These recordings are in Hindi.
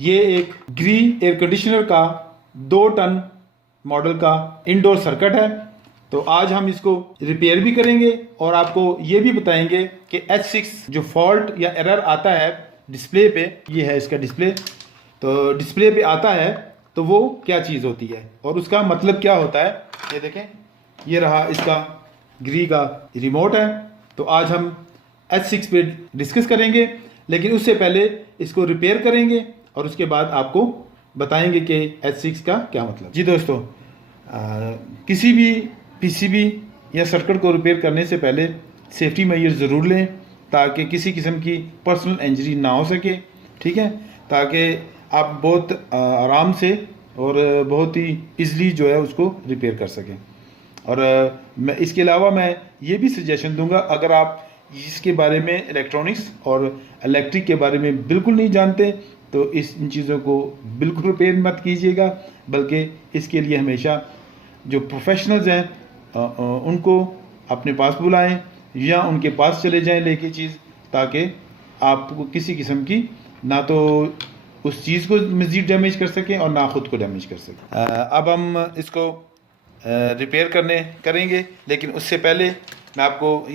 ये एक ग्री एयर कंडीशनर का 2 टन मॉडल का इंडोर सर्किट है। तो आज हम इसको रिपेयर भी करेंगे और आपको ये भी बताएंगे कि H6 जो फॉल्ट या एरर आता है डिस्प्ले पे, ये है इसका डिस्प्ले, तो डिस्प्ले पे आता है तो वो क्या चीज़ होती है और उसका मतलब क्या होता है। ये देखें, ये रहा इसका ग्री का रिमोट है। तो आज हम H6 पे डिस्कस करेंगे, लेकिन उससे पहले इसको रिपेयर करेंगे और उसके बाद आपको बताएंगे कि H6 का क्या मतलब। जी दोस्तों, किसी भी पीसीबी या सर्किट को रिपेयर करने से पहले सेफ्टी मेजर ज़रूर लें ताकि किसी किस्म की पर्सनल इंजरी ना हो सके, ठीक है, ताकि आप बहुत आराम से और बहुत ही ईज़िली जो है उसको रिपेयर कर सकें। और मैं इसके अलावा मैं ये भी सजेशन दूंगा, अगर आप इसके बारे में इलेक्ट्रॉनिक्स और इलेक्ट्रिक के बारे में बिल्कुल नहीं जानते तो इन चीज़ों को बिल्कुल रिपेयर मत कीजिएगा, बल्कि इसके लिए हमेशा जो प्रोफेशनल्स हैं उनको अपने पास बुलाएं या उनके पास चले जाएं लेके चीज़, ताकि आपको किसी किस्म की ना तो उस चीज़ को मज़ीद डैमेज कर सकें और ना ख़ुद को डैमेज कर सकें। अब हम इसको रिपेयर करेंगे, लेकिन उससे पहले मैं आपको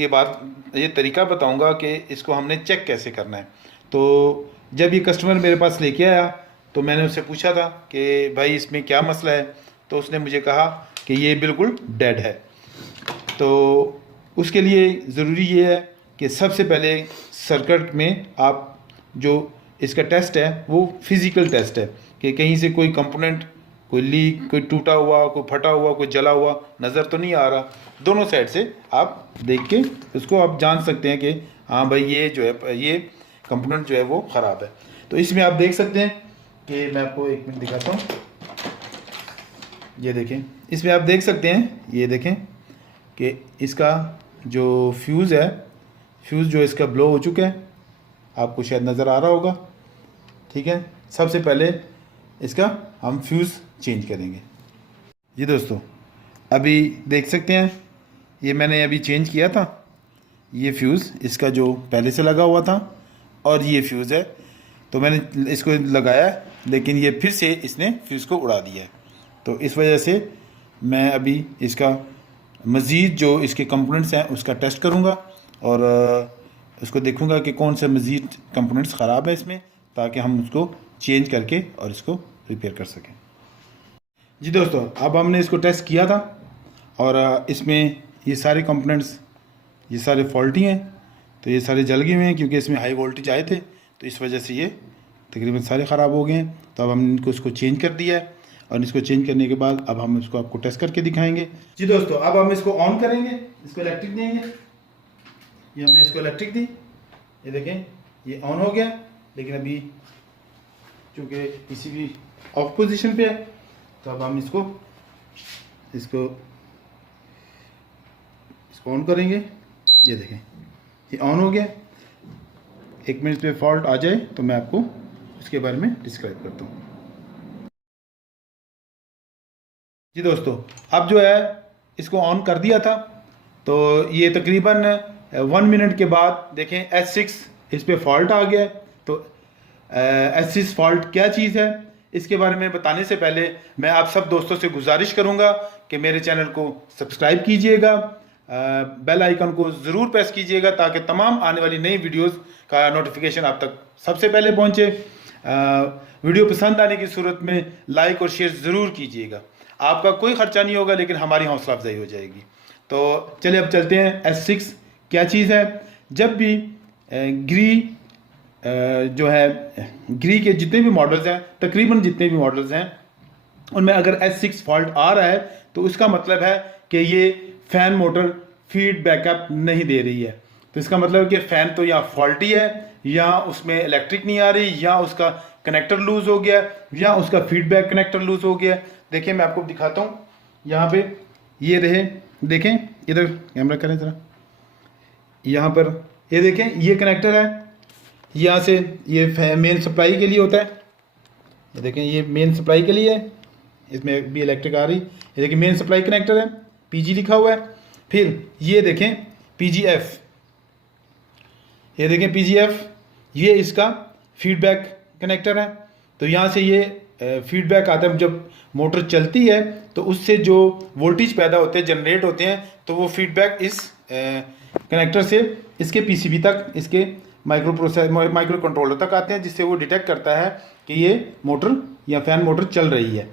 ये तरीका बताऊंगा कि इसको हमने चेक कैसे करना है। तो जब ये कस्टमर मेरे पास लेके आया तो मैंने उससे पूछा था कि भाई इसमें क्या मसला है, तो उसने मुझे कहा कि ये बिल्कुल डेड है। तो उसके लिए ज़रूरी ये है कि सबसे पहले सर्किट में आप जो इसका टेस्ट है वो फिज़िकल टेस्ट है कि कहीं से कोई कंपोनेंट, कोई लीक, कोई टूटा हुआ, कोई फटा हुआ, कोई जला हुआ नज़र तो नहीं आ रहा। दोनों साइड से आप देख के उसको आप जान सकते हैं कि हाँ भाई ये जो है ये कंपोनेंट जो है वो ख़राब है। तो इसमें आप देख सकते हैं कि मैं आपको एक मिनट दिखाता हूँ। ये देखें, इसमें आप देख सकते हैं, ये देखें कि इसका जो फ्यूज़ है, फ्यूज़ जो इसका ब्लो हो चुका है, आपको शायद नज़र आ रहा होगा, ठीक है। सबसे पहले इसका हम फ्यूज़ चेंज करेंगे। जी दोस्तों, अभी देख सकते हैं ये मैंने अभी चेंज किया था, ये फ्यूज़ इसका जो पहले से लगा हुआ था और ये फ्यूज़ है, तो मैंने इसको लगाया लेकिन ये फिर से इसने फ्यूज़ को उड़ा दिया है। तो इस वजह से मैं अभी इसका मज़ीद जो इसके कंपोनेंट्स हैं उसका टेस्ट करूँगा और उसको देखूँगा कि कौन से मज़ीद कंपोनेंट्स ख़राब है इसमें, ताकि हम उसको चेंज करके और इसको रिपेयर कर सकें। जी दोस्तों, अब हमने इसको टेस्ट किया था और इसमें ये सारे कंपोनेंट्स ये सारे फॉल्टी हैं, तो ये सारे जल गए हुए हैं क्योंकि इसमें हाई वोल्टेज आए थे, तो इस वजह से ये तकरीबन सारे ख़राब हो गए हैं। तो अब हमने इनको इसको चेंज कर दिया है और इसको चेंज करने के बाद अब हम इसको आपको टेस्ट करके दिखाएंगे। जी दोस्तों, अब हम इसको ऑन करेंगे, इसको इलेक्ट्रिक देंगे। ये हमने इसको इलेक्ट्रिक दी, ये देखें ये ऑन हो गया, लेकिन अभी चूँकि किसी भी ऑफ पोजीशन पे है, तो अब हम इसको ऑन करेंगे। ये देखें ये ऑन हो गया। एक मिनट पे फॉल्ट आ जाए तो मैं आपको उसके बारे में डिस्क्राइब करता हूँ। जी दोस्तों, अब जो है इसको ऑन कर दिया था, तो ये तकरीबन 1 मिनट के बाद देखें H6 इस पे फॉल्ट आ गया है। तो H6 फॉल्ट क्या चीज़ है इसके बारे में बताने से पहले मैं आप सब दोस्तों से गुजारिश करूंगा कि मेरे चैनल को सब्सक्राइब कीजिएगा, बेल आइकन को ज़रूर प्रेस कीजिएगा ताकि तमाम आने वाली नई वीडियोस का नोटिफिकेशन आप तक सबसे पहले पहुंचे। वीडियो पसंद आने की सूरत में लाइक और शेयर ज़रूर कीजिएगा। आपका कोई ख़र्चा नहीं होगा, लेकिन हमारी हौसला अफजाई हो जाएगी। तो चलिए अब चलते हैं H6 क्या चीज़ है। जब भी ग्री जो है ग्री के जितने भी मॉडल्स हैं, तकरीबन जितने भी मॉडल्स हैं, उनमें अगर H6 फॉल्ट आ रहा है तो उसका मतलब है कि ये फ़ैन मोटर फीड बैकअप नहीं दे रही है। तो इसका मतलब कि फ़ैन तो या फॉल्टी है, या उसमें इलेक्ट्रिक नहीं आ रही, या उसका कनेक्टर लूज़ हो गया, या उसका फीडबैक कनेक्टर लूज़ हो गया। देखिए मैं आपको दिखाता हूँ, यहाँ पे ये रहे, देखें इधर कैमरा करें ज़रा, यहाँ पर ये देखें ये कनेक्टर है, यहाँ से ये मेन सप्लाई के लिए होता है। ये देखें ये मेन सप्लाई के लिए है, इसमें भी इलेक्ट्रिक आ रही। ये देखें मेन सप्लाई कनेक्टर है, पीजी लिखा हुआ है। फिर ये देखें पीजीएफ, ये देखें पीजीएफ, ये इसका फीडबैक कनेक्टर है। तो यहाँ से ये फीडबैक आता है। जब मोटर चलती है तो उससे जो वोल्टेज पैदा होते हैं, जनरेट होते हैं, तो वो फीडबैक इस कनेक्टर से इसके पीसीबी तक, इसके माइक्रो कंट्रोलर तक आते हैं, जिससे वो डिटेक्ट करता है कि ये मोटर या फैन मोटर चल रही है।